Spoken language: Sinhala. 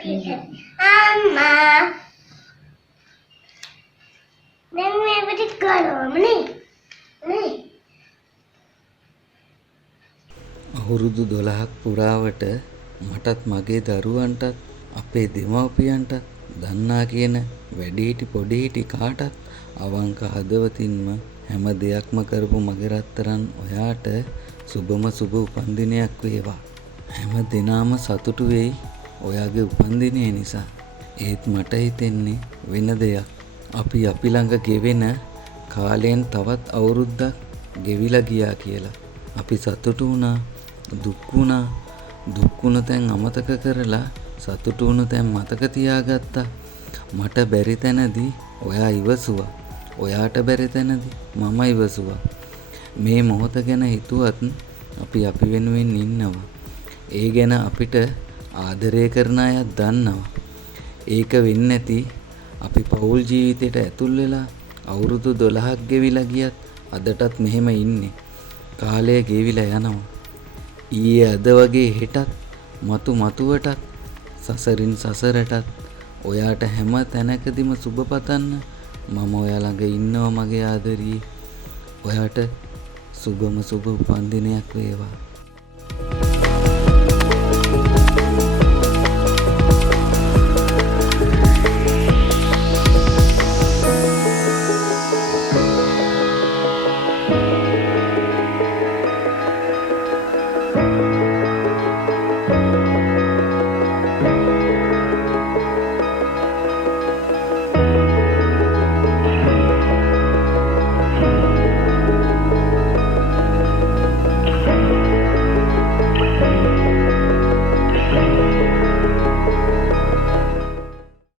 අම්මා දැන් මේ පිට කරවම නේ අවුරුදු 12ක් පුරාවට මටත් මගේ දරුවන්ටත් අපේ දෙමව්පියන්ටත් දන්නා කියන වැඩිහිටි පොඩිහිටි කාටත් අවංක හදවතින්ම හැම දෙයක්ම කරපු මගේ රත්තරන් ඔයාට සුබම සුබ උපන්දිනයක් වේවා. හැම දිනම සතුටු වෙයි ඔයාගේ උපන්දිනය නිසා. ඒත් මට හිතෙන්නේ වෙන දෙයක්. අපි ළඟ ගෙවෙන කාලයෙන් තවත් අවුරුද්දක් ගෙවිලා ගියා කියලා. අපි සතුටු වුණා, දුක් වුණ තැන් අමතක කරලා සතුටු වුණ තැන් මතක තියාගත්තා. මට බැරි තැනදී ඔයා ඉවසුවා. ඔයාට බැරි තැනදී මම ඉවසුවා. මේ මොහොත ගැන හිතුවත් අපි වෙනුවෙන් ඉන්නවා. ඒ ගැන අපිට ආදරය කරන අයත් දන්නවා. ඒක වෙන්නේ නැති අපි පෞල් ජීවිතයට ඇතුල් වෙලා අවුරුදු 12ක් ගෙවිලා ගියත් අදටත් මෙහෙම ඉන්නේ. කාලය ගෙවිලා යනවා. ඊයේ අද වගේ හෙටත් මතුවටත් සසරින් සසරටත් ඔයාට හැම තැනකදීම සුබ පතන්න මම ඔයා ළඟ ඉන්නවා මගේ ආදරියේ. ඔයාට සුබම සුබ උපන්දිනයක් වේවා.